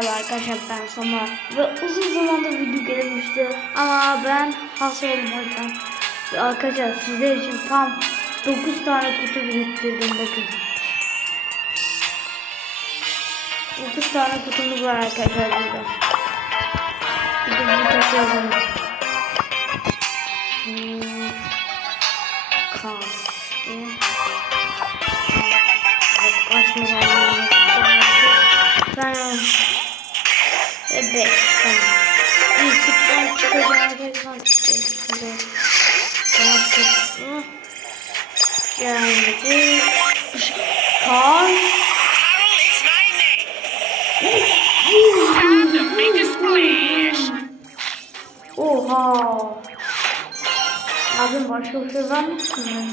Merhaba arkadaşlar ben Samar ve uzun zamandır video gelmişti ama ben hasta olmayacağım. Ve arkadaşlar sizler için tam 9 tane kutu biriktirdim bakın. 9 tane kutumuz var arkadaşlar burada. Gidip bir kutu yazalım. Hmm, kaske. Evet. Ben Be. Tamam. İlkten çıkacağım diye zannettim. Tamam. Tamam. Geldi. Kaan. Oha. Abim başka bir şey vermişsin.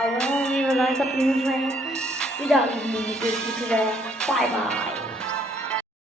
Abone olmayı ve like atmayı unutmayın. Bir dahaki videoda görüşmek üzere. Bay bay.